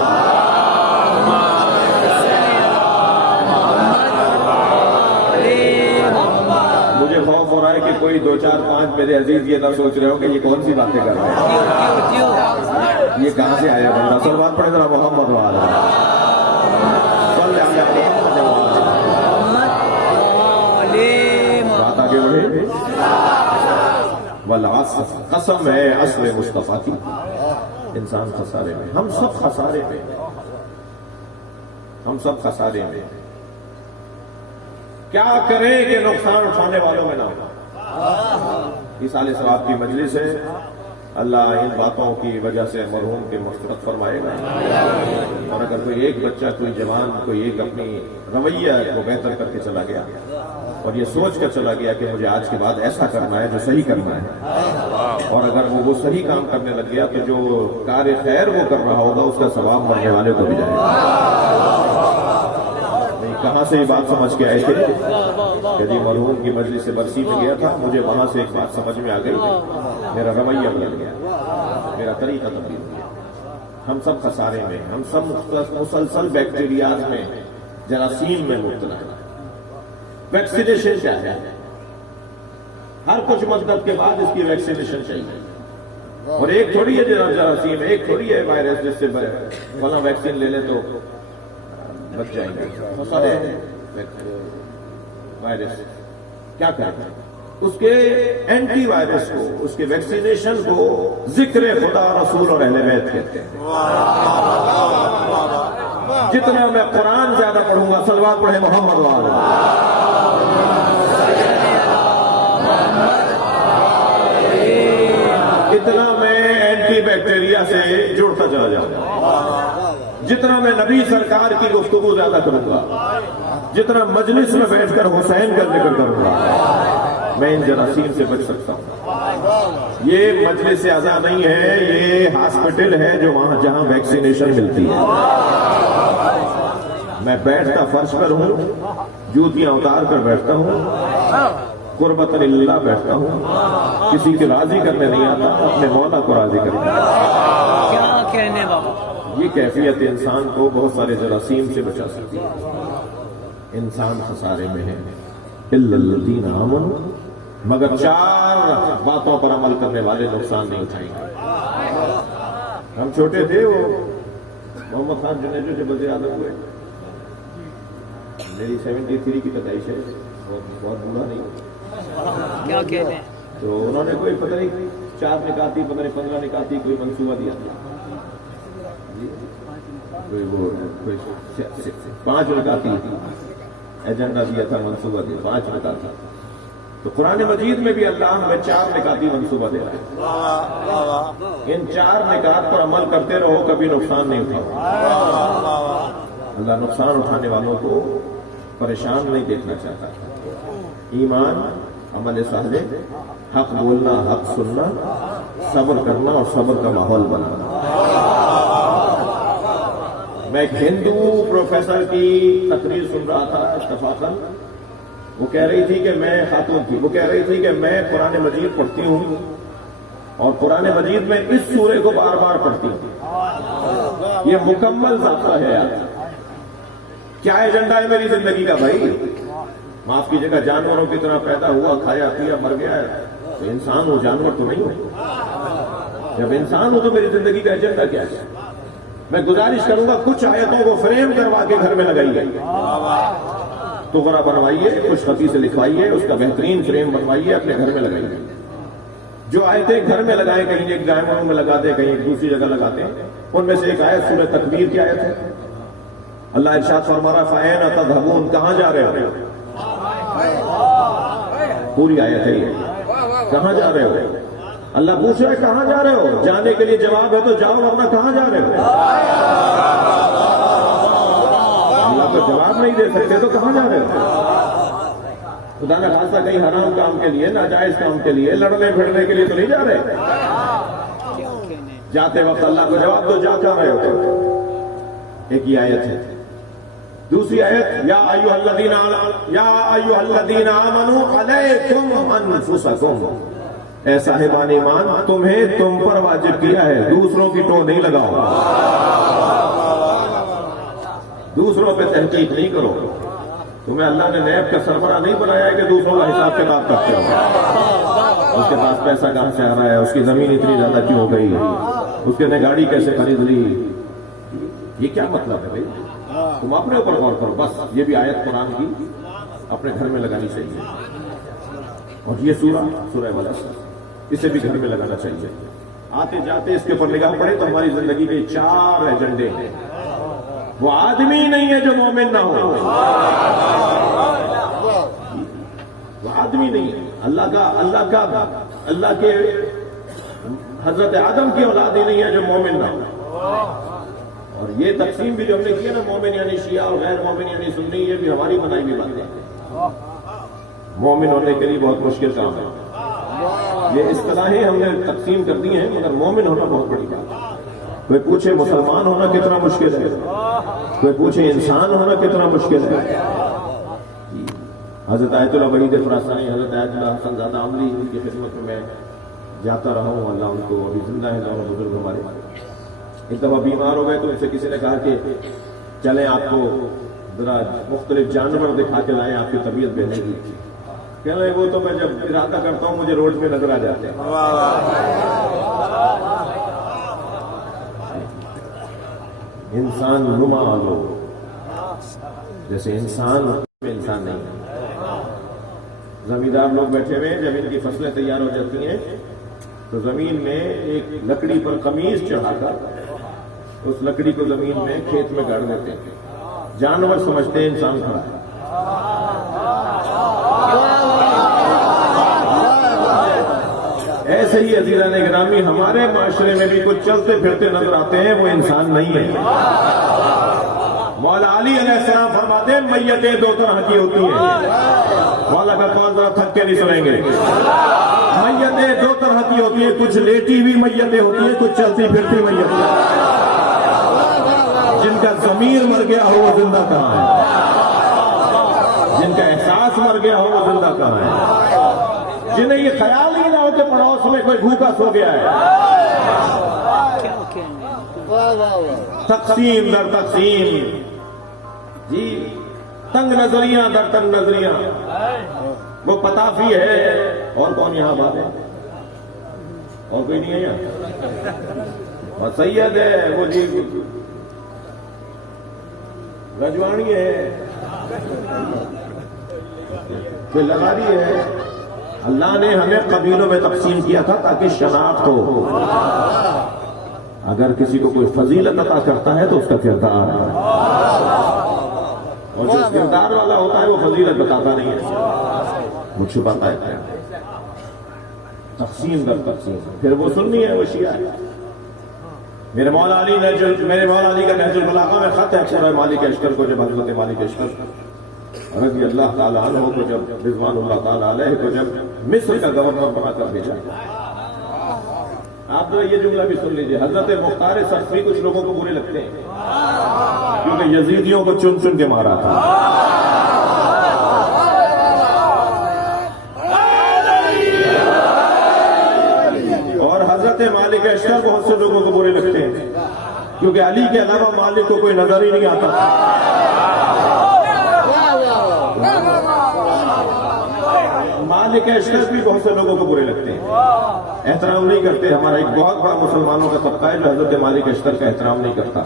مجھے خوف ہو رہا ہے کہ کوئی 2 4 5 میرے عزیز یہ نہ سوچ رہے ہو کہ یہ کون سی باتیں کر رہے ہیں، یہ کہاں سے آیا بندہ۔ صلوات پڑھیں ذرا محمد والا۔ بات آگے بڑھے۔ والعصر، قسم ہے اصل مصطفیٰ کی، انسان خسارے میں، ہم سب خسارے میں، ہم سب خسارے میں۔ کیا کریں کہ نقصان اٹھانے والوں میں نہ ہو۔ اصال ثواب کی مجلس ہے، اللہ ان باتوں کی وجہ سے مرحوم کے مغفرت فرمائے گا، اور اگر کوئی ایک بچہ، کوئی جوان، کوئی ایک اپنی رویہ کو بہتر کر کے چلا گیا اور یہ سوچ کر چلا گیا کہ مجھے آج کے بعد ایسا کرنا ہے جو صحیح کرنا ہے، اور اگر وہ صحیح کام کرنے لگ گیا تو جو کار خیر وہ کر رہا ہوگا اس کا ثواب مرنے والے کو بھی جائے گا۔ کہاں سے یہ بات سمجھ کے آئے تھے کہ جی مرحوم کی مجلس سے برسی میں گیا تھا، مجھے وہاں سے ایک بات سمجھ میں آ گئی، میرا رویہ بدل گیا، میرا طریقہ تبدیل ہو گیا۔ ہم سب خسارے میں، ہم سب مسلسل بیکٹیریاز میں، جراثیم میں مبتلا ہیں۔ ویکسینیشن کیا ہے؟ ہر کچھ مدت کے بعد اس کی ویکسینیشن چاہیے، اور ایک تھوڑی ہے جراثیم، ایک تھوڑی ہے وائرس جس سے فلاں ویکسین لے لیں تو بچ جائیں گے۔ سارے وائرس کیا کرتے ہیں؟ اس کے اینٹی وائرس کو، اس کے ویکسینیشن کو ذکر خدا، رسول اور اہل بیت کہتے ہیں۔ جتنا میں قرآن زیادہ پڑھوں گا، صلوات پڑھے محمد والا، اتنا میں اینٹی بیکٹیریا سے جڑتا چلا جاؤں گا۔ جتنا میں نبی سرکار کی گفتگو زیادہ کروں گا، جتنا مجلس میں بیٹھ کر حسین کا ذکر کروں گا، میں ان جراثیم سے بچ سکتا ہوں۔ یہ مجلس اعضاء نہیں ہے، یہ ہاسپٹل ہے جو وہاں جہاں ویکسینیشن ملتی ہے۔ بیٹھتا فرش پر ہوں، جوتیاں اتار کر بیٹھتا ہوں، قربت اللہ بیٹھتا ہوں، کسی کے راضی کرنے نہیں آتا، اپنے مولا کو راضی کرنے کیا کہنے بابا۔ یہ کیفیت انسان کو بہت سارے جراثیم سے بچا سکتی ہے۔ انسان خسارے میں ہے الا الذین آمنوا، مگر 4 باتوں پر عمل کرنے والے نقصان نہیں اٹھائیں گے۔ ہم چھوٹے تھے، وہ محمد خان جنیجو سے وزیر اعظم ہوئے، میری 73 کی پیدائش ہے، بہت بوڑھا نہیں، کیا کہتے ہیں؟ تو انہوں نے کوئی پتہ نہیں 4 نکاتی، پتہ نہیں 15 نکاتی کوئی منصوبہ دیا تھا، کوئی 5 نکاتی ایجنڈا دیا تھا، منصوبہ دیا 5 نکاتی۔ تو قرآن مجید میں بھی اللہ ہمیں 4 نکاتی منصوبہ دے رہا ہے۔ ان 4 نکات پر عمل کرتے رہو، کبھی نقصان نہیں اٹھاؤ۔ اللہ نقصان اٹھانے والوں کو پریشان نہیں دیکھنا چاہتا۔ ایمان، عمل صالح، حق بولنا، حق سننا، صبر کرنا اور صبر کا ماحول بنانا۔ میں ایک ہندو پروفیسر کی تقریر سن رہا تھا اتفاقاً، وہ کہہ رہی تھی کہ میں خاتون تھی، وہ کہہ رہی تھی کہ میں قرآن مجید پڑھتی ہوں اور قرآن مجید میں اس سورے کو بار بار پڑھتی ہوں، یہ مکمل ضابطہ ہے یار۔ کیا ایجنڈا ہے میری زندگی کا بھائی؟ معاف کیجیے گا، جانوروں کی طرح پیدا ہوا، کھایا پیا مر گیا ہے، تو انسان ہو، جانور تو نہیں ہو۔ جب انسان ہو تو میری زندگی کا ایجنڈا کیا ہے؟ میں گزارش کروں گا کچھ آیتوں کو فریم کروا کے گھر میں لگائیے، ٹکڑا بنوائیے، کچھ خطی سے لکھوائیے، اس کا بہترین فریم بنوائیے، اپنے گھر میں لگائیے۔ جو آیتیں گھر میں لگائے، کہیں ایک ڈائمنڈ میں لگاتے ہیں، کہیں ایک دوسری جگہ لگاتے ہیں، ان میں سے ایک آیت سورہ تکویر کی آیت ہے۔ اللہ ارشاد فرما رہا فَأَيْنَ تَذْهَبُونَ، کہاں جا رہے ہو؟ پوری آیت ہے یہ، کہاں جا رہے ہو؟ اللہ پوچھ رہے کہاں جا رہے ہو؟ جانے کے لیے جواب ہے تو جاؤ، ورنہ کہاں جا رہے ہو؟ اللہ کو جواب نہیں دے سکتے تو کہاں جا رہے ہو؟ خدا نہ خاصہ کہیں حرام کام کے لیے، ناجائز کام کے لیے، لڑنے پھڑنے کے لیے تو نہیں جا رہے؟ جاتے وقت اللہ کو جواب دو، جا کر رہے ہوتے ہو. ایک یہ آیت ہے. دوسری آیت یا ایھا الذین آمنوا علیکم انفسکم، اے صاحبان ایمان تمہیں تم پر واجب کیا ہے، دوسروں کی ٹو نہیں لگاؤ، دوسروں پہ تحقیق نہیں کرو. تمہیں اللہ نے نیب کا سربراہ نہیں بنایا ہے کہ دوسروں کا حساب کتاب کرتے ہو. اس کے پاس پیسہ کہاں سے آ رہا ہے، اس کی زمین اتنی زیادہ کیوں ہو گئی، اس نے گاڑی کیسے خرید لی. یہ کیا مطلب ہے بھائی؟ تم اپنے اوپر غور کرو. بس یہ بھی آیت قرآن کی اپنے گھر میں لگانی چاہیے. اور یہ سورہ ملک، اسے بھی گھر میں لگانا چاہیے. آتے جاتے اس کے اوپر نگاہ پڑے تو ہماری زندگی کے 4 ایجنڈے ہیں. وہ آدمی نہیں ہے جو مومن نہ ہو، وہ آدمی نہیں ہے. اللہ کے حضرت آدم کی اولاد ہی نہیں ہے جو مومن نہ ہو. اور یہ تقسیم بھی جو ہم نے کی ہے نا، مومن یعنی شیعہ اور غیر مومن یعنی سنی، یہ بھی ہماری بنائی ہوئی باتیں ہیں. مومن ہونے کے لیے بہت مشکل کام ہے. یہ اصطلاحیں ہم نے تقسیم کر دی ہیں، مگر مومن ہونا بہت بڑی بات ہے. کوئی پوچھے مسلمان ہونا کتنا مشکل ہے، کوئی پوچھے انسان ہونا کتنا مشکل ہے. حضرت آیت اللہ وحید خراسانی، حضرت آیت اللہ حسن زادہ عملی، ان کی خدمت میں میں جاتا رہا ہوں. اللہ ان کو ابھی زندہ ہے، دونوں بزرگ ہمارے. ایک دفعہ بیمار ہو گئے تو ان سے کسی نے کہا کہ چلیں آپ کو ذرا مختلف جانور دکھا کے لائیں، آپ کی طبیعت بہتر گی. کہہ رہے وہ تو میں جب ارادہ کرتا ہوں مجھے روڈ پہ نظر آ جاتے ہیں. انسان نما لو، جیسے انسان نہیں. زمیندار لوگ بیٹھے ہوئے ہیں، جب ان کی فصلیں تیار ہو جاتی ہیں تو زمین میں ایک لکڑی پر قمیص چڑھا کر اس لکڑی کو زمین میں کھیت میں گاڑ دیتے ہیں. جانور سمجھتے ہیں انسان کھڑا ہے. ایسے ہی عزیزان گرامی ہمارے معاشرے میں بھی کچھ چلتے پھرتے نظر آتے ہیں، وہ انسان نہیں ہے. مولا علی علیہ السلام فرماتے ہیں میتیں 2 طرح کی ہوتی ہیں. مولا کا قول ذرا تھک کے نہیں سنیں گے. میتیں 2 طرح کی ہوتی ہیں، کچھ لیٹی ہوئی میتیں ہوتی ہیں، کچھ چلتی پھرتی میتیں. جن کا ضمیر مر گیا ہو وہ زندہ کہاں ہے، جن کا احساس مر گیا ہو وہ زندہ کہاں ہے، جنہیں یہ خیال ہی نہ ہو کہ پڑوس میں کوئی بھوکا سو گیا ہے. تقسیم در تقسیم، جی تنگ نظریاں در تنگ نظریاں. وہ پتافی ہے، اور کون یہاں بات ہے؟ اور کوئی نہیں ہے یہاں؟ اور سید ہے وہ، جی رجوانی ہے، کوئی لغاری ہے. اللہ نے ہمیں قبیلوں میں تقسیم کیا تھا تاکہ شناخت ہو. اگر کسی کو کوئی فضیلت عطا کرتا ہے تو اس کا کردار ہے، اور جو کردار والا ہوتا ہے وہ فضیلت بتاتا نہیں ہے، وہ چھپاتا ہے. تقسیم در تقسیم. پھر وہ سنی ہے، وہ شیعہ ہے. میرے مولا علی کا نہج البلاغہ میں خط ہے سورہ مالک اشتر کو، جب حضرت مالک اشتر رضی اللہ تعالیٰ عنہ کو جب رضوان اللہ تعالیٰ علیہ کو جب مصر کا گورنر بنا کر بھیجا. آپ یہ جملہ بھی سن لیجئے، حضرت مختار صفوی کچھ لوگوں کو برے لگتے ہیں کیونکہ یزیدیوں کو چن چن کے مارا تھا. اور حضرت مالک اشتر بہت سے لوگوں کو برے لگتے ہیں کیونکہ علی کے علاوہ مالک کو کوئی نظر ہی نہیں آتا. مالک اشتر بھی بہت سے لوگوں کو برے لگتے ہیں، احترام نہیں کرتے. ہمارا ایک بہت بڑا مسلمانوں کا طبقہ ہے جو حضرت مالک اشتر کا احترام نہیں کرتا.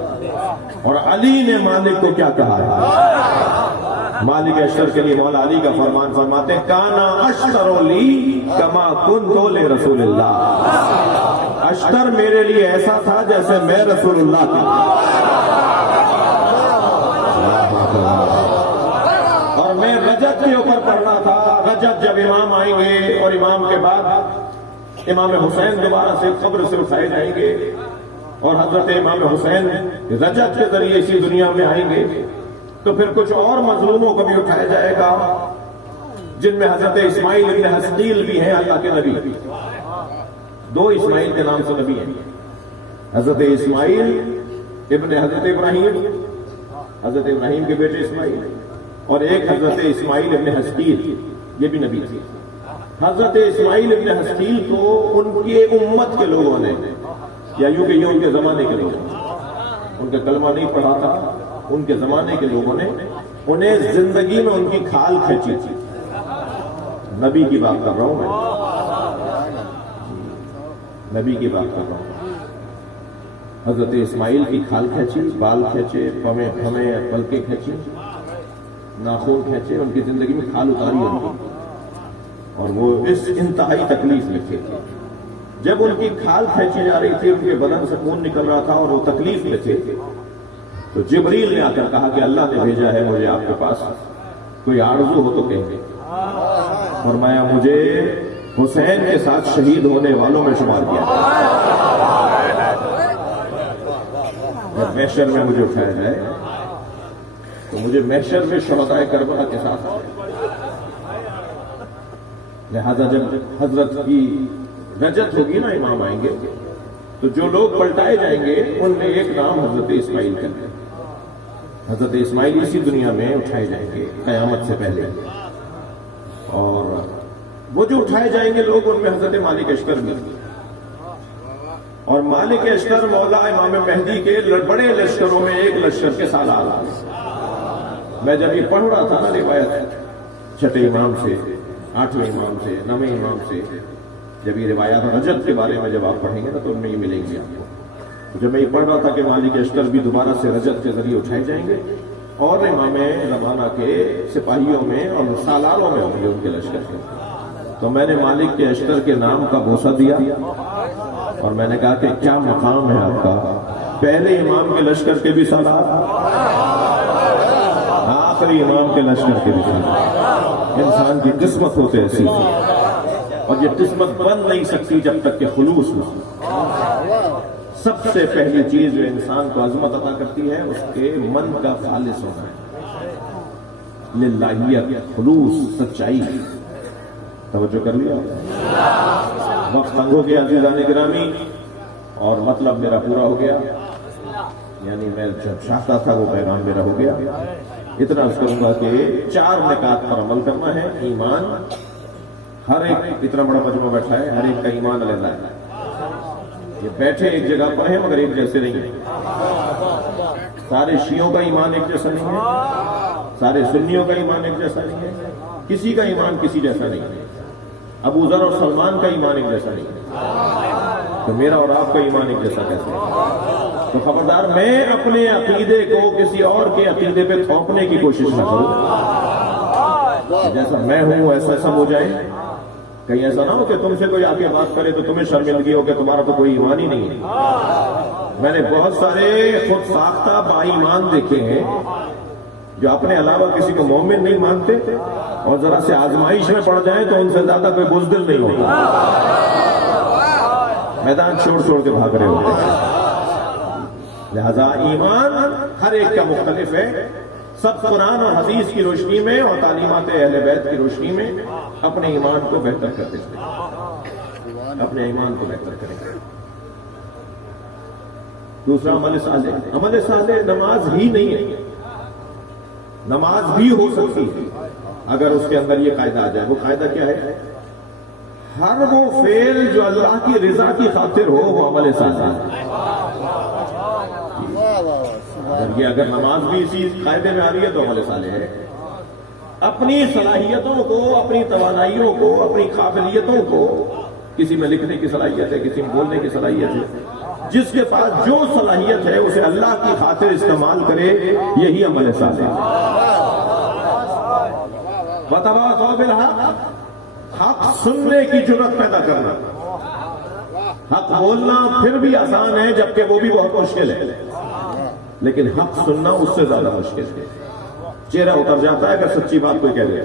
اور علی نے مالک کو کیا کہا ہے؟ مالک اشتر کے لیے مولا علی کا فرمان فرماتے ہیں کانا اشتر لی کما کنت لرسول اللہ. اشتر میرے لیے ایسا تھا جیسے میں رسول اللہ تھا. اور میں رجب کے اوپر پڑھنا تھا. رجب جب امام آئیں گے اور امام کے بعد امام حسین دوبارہ سے قبر سے اٹھائے جائیں گے اور حضرت امام حسین رجب کے ذریعے اسی دنیا میں آئیں گے تو پھر کچھ اور مظلوموں کو بھی اٹھایا جائے گا جن میں حضرت اسماعیل ابن حسقیل بھی ہیں، اللہ کے نبی. 2 اسماعیل کے نام سے نبی ہیں. حضرت اسماعیل ابن حضرت ابراہیم کے بیٹے اسماعیل، اور ایک حضرت اسماعیل ابن حسکیل، یہ بھی نبی تھے۔ حضرت اسماعیل ابن حسکیل کو ان کی امت کے لوگوں نے، یا یوں کہ یہ ان کے زمانے کے لوگ، ان کا کلمہ نہیں پڑھا تھا، ان کے زمانے کے لوگوں نے انہیں زندگی میں ان کی کھال کھینچی تھی۔ نبی کی بات کر رہا ہوں میں، نبی کی بات کر رہا ہوں۔ حضرت اسماعیل کی کھال کھینچی، بال کھینچے، پھمیں پلکیں کھینچی، ناخون کھینچے، ان کی زندگی میں کھال اتاری ان کی، اور وہ اس انتہائی تکلیف میں تھے۔ جب ان کی کھال کھینچی جا رہی تھی، ان کے بدن سے خون نکل رہا تھا اور وہ تکلیف میں تھے، تو جبریل نے آ کر کہا کہ اللہ نے بھیجا ہے مجھے آپ کے پاس، کوئی آرزو ہو تو کہیں۔ فرمایا مجھے حسین کے ساتھ شہید ہونے والوں میں شمار کیا، جب محشر میں مجھے اٹھایا جائے تو مجھے محشر میں شہدائے کربلا کے ساتھ، لہذا جب حضرت کی رجت ہوگی نا، امام آئیں گے تو جو لوگ پلٹائے جائیں گے ان میں ایک نام حضرت اسماعیل کا ہے۔ حضرت اسماعیل اسی دنیا میں اٹھائے جائیں گے قیامت سے پہلے، اور وہ جو اٹھائے جائیں گے لوگ، ان میں حضرت مالک اشتر بھی، اور مالک اشتر مولا امام مہدی کے بڑے لشکروں میں ایک لشکر کے سالار۔ میں جب یہ پڑھ رہا تھا نا روایت، چھٹے امام سے، آٹھویں امام سے، نویں امام سے، جب یہ روایات رجت کے بارے میں جب آپ پڑھیں گے نا تو ان میں یہ ملیں گی آپ کو۔ جب میں یہ پڑھ رہا تھا کہ مالک اشتر بھی دوبارہ سے رجت کے ذریعے اٹھائے جائیں گے، اور امام زمانہ کے سپاہیوں میں اور سالاروں میں ہوں گے ان کے لشکر کے، تو میں نے مالک کے اشتر کے نام کا بوسہ دیا، اور میں نے کہا کہ کیا مقام ہے آپ کا، پہلے امام کے لشکر کے بھی سالار، آخری امام کے لشکر کے بھی سالار۔ انسان کی قسمت ہوتے ایسی، اور یہ قسمت بن نہیں سکتی جب تک کہ خلوص نہ ہو۔ سب سے پہلی چیز جو انسان کو عظمت عطا کرتی ہے اس کے من کا خالص ہونا ہے، للہیت، خلوص، سچائی۔ توجہ کر لیا؟ وقت تنگ ہو گیا عزیزان گرامی، اور مطلب میرا پورا ہو گیا، یعنی میں جو چاہتا تھا وہ پیغام میرا ہو گیا۔ اتنا عرض کروں گا کہ 4 نکات پر عمل کرنا ہے۔ ایمان، ہر ایک اتنا بڑا مجموعہ بیٹھا ہے، ہر ایک کا ایمان علیحدہ ہے۔ یہ بیٹھے ایک جگہ پر ہیں مگر ایک جیسے نہیں ہیں۔ سارے شیعوں کا ایمان ایک جیسا نہیں ہے، سارے سنیوں کا ایمان ایک جیسا نہیں ہے، کسی کا ایمان کسی جیسا نہیں ہے۔ ابو ذر اور سلمان کا ایمان ایک جیسا نہیں ہے، تو میرا اور آپ کا ایمان ایک جیسا کیسے ہے؟ تو خبردار میں اپنے عقیدے کو کسی اور کے عقیدے پہ تھوپنے کی کوشش نہ کروں، جیسا میں ہوں ایسا سب ہو جائے۔ کہیں ایسا نہ ہو کہ تم سے کوئی آگے بات کرے تو تمہیں شرمندگی ہو کہ تمہارا تو کوئی ایمان ہی نہیں ہے۔ میں نے بہت سارے خود ساختہ با ایمان دیکھے ہیں جو اپنے علاوہ کسی کو مومن نہیں مانتے، اور ذرا سے آزمائش میں پڑ جائیں تو ان سے زیادہ کوئی بزدل نہیں ہوتا، میدان چھوڑ کے بھاگ رہے ہوتے ہیں۔ لہذا ایمان ہر ایک کا مختلف ہے۔ سب قرآن اور حدیث کی روشنی میں اور تعلیمات اہل بیت کی روشنی میں اپنے ایمان کو بہتر کرتے ہیں، اپنے ایمان کو بہتر کریں گے۔ دوسرا عمل صالح۔ عمل صالح نماز ہی نہیں ہے، نماز بھی ہو سکتی ہے اگر اس کے اندر یہ قاعدہ آ جائے۔ وہ قاعدہ کیا ہے؟ ہر وہ فعل جو اللہ کی رضا کی خاطر ہو وہ عمل صالح ہے۔ اگر نماز بھی اسی قاعدے میں آ رہی ہے تو عمل صالح ہے۔ اپنی صلاحیتوں کو، اپنی توانائیوں کو، اپنی قابلیتوں کو، کسی میں لکھنے کی صلاحیت ہے، کسی میں بولنے کی صلاحیت ہے، جس کے پاس جو صلاحیت ہے اسے اللہ کی خاطر استعمال کرے، یہی عمل صالح ہے۔ وَتَوَاصَوْا بِالْحَقِّ، حق سننے کی جرات پیدا کرنا۔ حق بولنا پھر بھی آسان ہے جبکہ وہ بھی بہت مشکل ہے، لیکن حق سننا اس سے زیادہ مشکل ہے۔ چہرہ اتر جاتا ہے اگر سچی بات کوئی کہہ دے،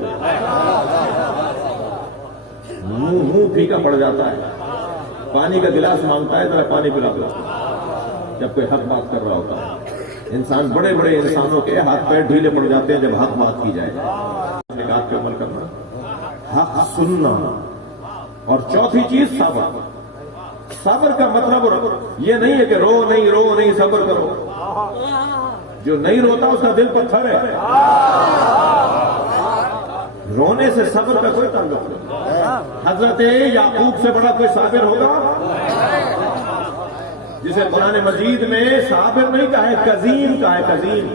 منہ پھیکا پڑ جاتا ہے، پانی کا گلاس مانگتا ہے ذرا پانی پلا دو جب کوئی حق بات کر رہا ہوتا ہے۔ انسان، بڑے بڑے انسانوں کے ہاتھ پیر ڈھیلے پڑ جاتے ہیں جب حق بات کی جائے۔ نکات پہ عمل کرنا، حق سننا، اور چوتھی چیز صبر۔ صبر کا مطلب یہ نہیں ہے کہ رو نہیں صبر کرو. جو نہیں روتا اس کا دل پتھر ہے. رونے سے صبر کا کوئی تعلق نہیں. حضرت یعقوب سے بڑا کوئی صابر ہوگا؟ جسے قرآن مجید میں صابر نہیں کہا ہے، کظیم کہا ہے. کظیم،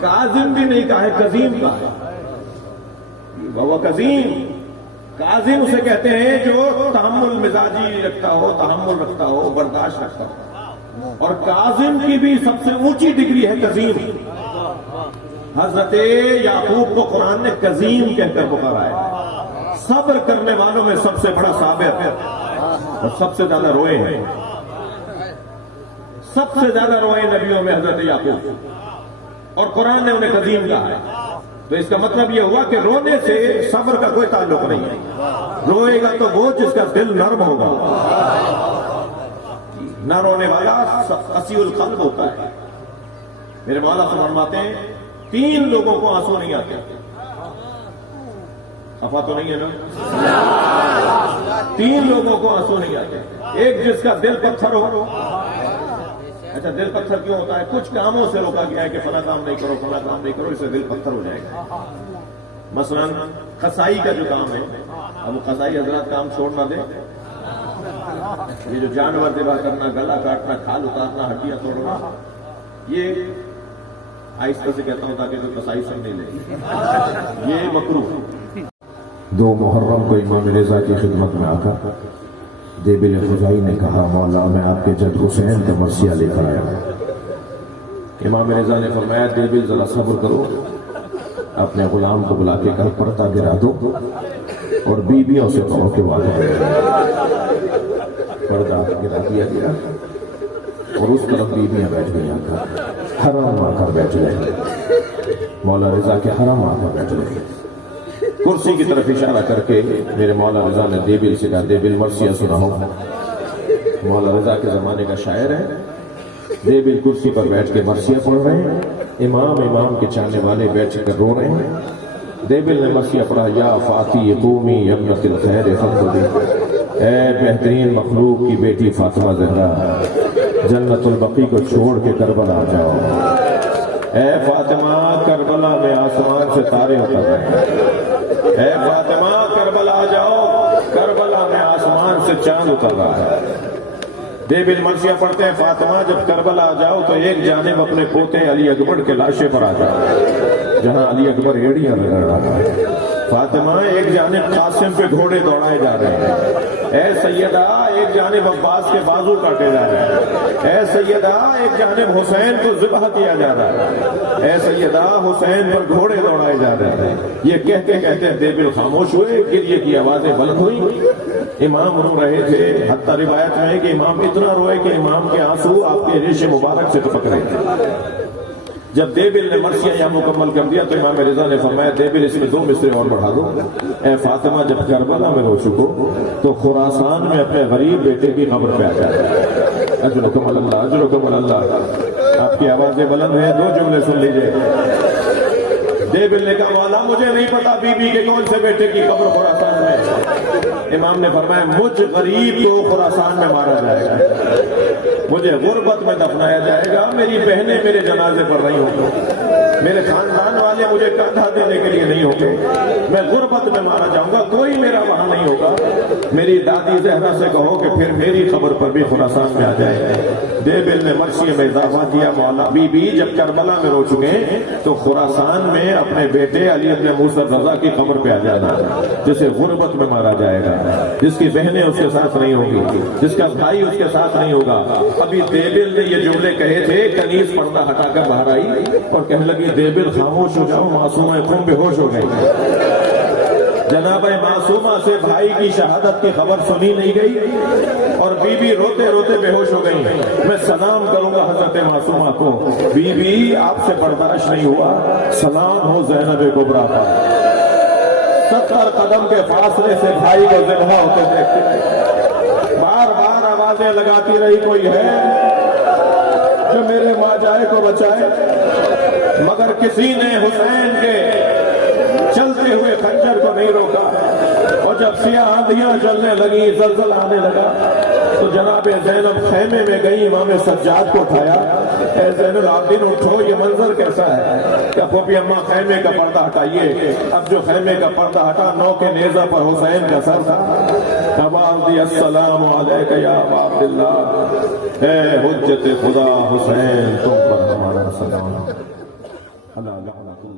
کاظم بھی نہیں کہا ہے، کظیم کہا ہے. وہ کظیم، کاظم اسے کہتے ہیں جو تحمل مزاجی رکھتا ہو، تحمل رکھتا ہو، برداشت رکھتا ہو. اور کاظم کی بھی سب سے اونچی ڈگری ہے کظیم. حضرت یعقوب کو قرآن نے کظیم کہہ کر پکارا ہے. صبر کرنے والوں میں سب سے بڑا صابر ہے اور سب سے زیادہ روئے ہیں. سب سے زیادہ روئے نبیوں میں حضرت یعقوب، اور قرآن نے انہیں کظیم کہا ہے. تو اس کا مطلب یہ ہوا کہ رونے سے صبر کا کوئی تعلق نہیں ہے. روئے گا تو وہ جس کا دل نرم ہوگا. نہ رونے والا قسی القلب ہوتا ہے. میرے مولا فرماتے ہیں 3 لوگوں کو آنسو نہیں آتے. افواہ تو نہیں ہے نا؟ 3 لوگوں کو آنسو نہیں آتے. ایک جس کا دل پتھر ہو. اچھا دل پتھر کیوں ہوتا ہے؟ کچھ کاموں سے روکا گیا ہے کہ فلاں کام نہیں کرو، فلاں کام نہیں کرو، اس سے دل پتھر ہو جائے گا. مثلا قصائی کا جو کام ہے، اب وہ قصائی حضرات کام چھوڑ نہ دے. یہ جو جانور ذبح کرنا، گلا کاٹنا، کھال اتارنا، ہڈیاں توڑنا، یہ آہستہ سے کہتا ہوں تاکہ کوئی قصائی سن نہیں لے، یہ مکروہ. 2 محرم کو امام رضا کی خدمت میں آ کر دیبل خزائی نے کہا مولا میں آپ کے جد حسین کا مرثیہ لے کر آیا. امام رضا نے فرمایا دیبل ذرا صبر کرو، اپنے غلام کو بلا کے کل پردہ گرا دو اور بیویوں سے کہو کہ وعدہ ہے. پردہ گرا دیا گیا اور اس طرف بیویاں بیٹھ گئی. آ کر حرام آ کر بیٹھ گئے. مولا رضا کے حرام آ کر بیٹھ گئے. کرسی کی طرف اشارہ کر کے میرے مولا رضا نے دیبل سے کہا دیبل مرثیہ سناؤ. مولا رضا کے زمانے کا شاعر ہے. دیبل کرسی پر بیٹھ کے مرثیہ پڑھ رہے ہیں. امام کے چاہنے والے بیٹھ کر رو رہے ہیں. دیبل نے مرثیہ پڑھا یا فاتی قومی یمنت الخیر فخری. اے بہترین مخلوق کی بیٹی فاطمہ زہرا، جنت البقیع کو چھوڑ کے کربلا آ جاؤ. اے فاطمہ کربلا میں آسمان سے تارے اتر رہے ہیں. اے فاطمہ کربلا آ جاؤ، کربلا میں آسمان سے چاند اتر رہا ہے. دیبل مرثیہ پڑھتے ہیں فاطمہ جب کربلا آ جاؤ تو ایک جانب اپنے پوتے علی اکبر کے لاشے پر آ جاؤ جہاں علی اکبر ایڑیاں رگڑ رہا ہے. فاطمہ ایک جانب قاسم پہ گھوڑے دوڑائے جا رہے ہیں. اے سیدہ ایک جانب عباس کے بازو کاٹے جا رہے ہیں. اے سیدہ ایک جانب حسین کو ذبح کیا جا رہا ہے. اے سیدہ حسین پر گھوڑے دوڑائے جا رہے ہیں. یہ کہتے کہتے دیبل خاموش ہوئے. گریے کی آوازیں بلند ہوئی. امام رو رہے تھے. حتیٰ روایت میں ہے کہ امام اتنا روئے کہ امام کے آنسو آپ کے ریش مبارک سے ٹپک رہے تھے. جب دیبل نے مرثیہ یہاں مکمل کر دیا تو امام رضا نے فرمایا دیبل اس میں 2 مصرے اور بڑھا دو. اے فاطمہ جب کربلا میں رو چکو تو خراسان میں اپنے غریب بیٹے کی قبر پہ آ جائے. اجرکم اللہ، اجرکم اللہ. آپ کی آوازیں بلند ہیں. 2 جملے سن لیجئے. دیبل نے کہا مولا مجھے نہیں پتا بی بی کے کون سے بیٹے کی قبر خراسان میں. امام نے فرمایا مجھ غریب کو خراسان میں مارا جائے گا، مجھے غربت میں دفنایا جائے گا. میری بہنیں میرے جنازے پر نہیں ہوں گی، میرے خاندان والے مجھے کندھا دینے کے لیے نہیں ہوں گے. میں غربت میں مارا جاؤں گا، کوئی میرا وہاں نہیں ہوگا. میری دادی زہرا سے کہو کہ پھر میری قبر پر بھی خراسان میں آ جائے. دیبل نے مرثیے میں اضافہ کیا مولا بی بی جب کربلا میں رو چکے تو خراسان میں اپنے بیٹے علی ابن موسیٰ رضا کی قبر پہ آ جانا، جسے غربت میں مارا جائے گا، جس کی بہنیں اس کے ساتھ نہیں ہوں گی، جس کا بھائی اس کے ساتھ نہیں ہوگا. ابھی دیبل نے یہ جملے کہے تھے، کنیز پردہ ہٹا کر باہر آئی اور کہنے لگی دیبل خاموش ہو جاؤ، معصومہ تم بے ہوش ہو گئی. جناب معصومہ سے بھائی کی شہادت کی خبر سنی نہیں گئی اور بی بی روتے روتے بے ہوش ہو گئی. میں سلام کروں گا حضرت معصومہ کو. بی بی آپ سے برداشت نہیں ہوا، سلام ہو زینب کبریٰ پر. 70 قدم کے فاصلے سے بھائی کو ذبح ہوتے دیکھتے، بار بار آوازیں لگاتی رہی کوئی ہے جو میرے ماں جائے کو بچائے، مگر کسی نے حسین کے چلتے ہوئے خنجر کو نہیں روکا. اور جب سیاہ آندھیاں چلنے لگی، زلزلہ آنے لگا، تو جناب زینب خیمے میں گئی، امام سجاد کو اٹھایا، اے زین العابدین اٹھو، یہ منظر کیسا ہے؟ کہ پھوپھی اماں خیمے کا پردہ ہٹائیے۔ اب جو خیمے کا پردہ ہٹا، نو کے نیزہ پر حسین کا سر تھا، آواز دی السلام علیک یا ابا عبداللہ، اے حجت خدا حسین تم پر ہمارا سلام۔ اللہ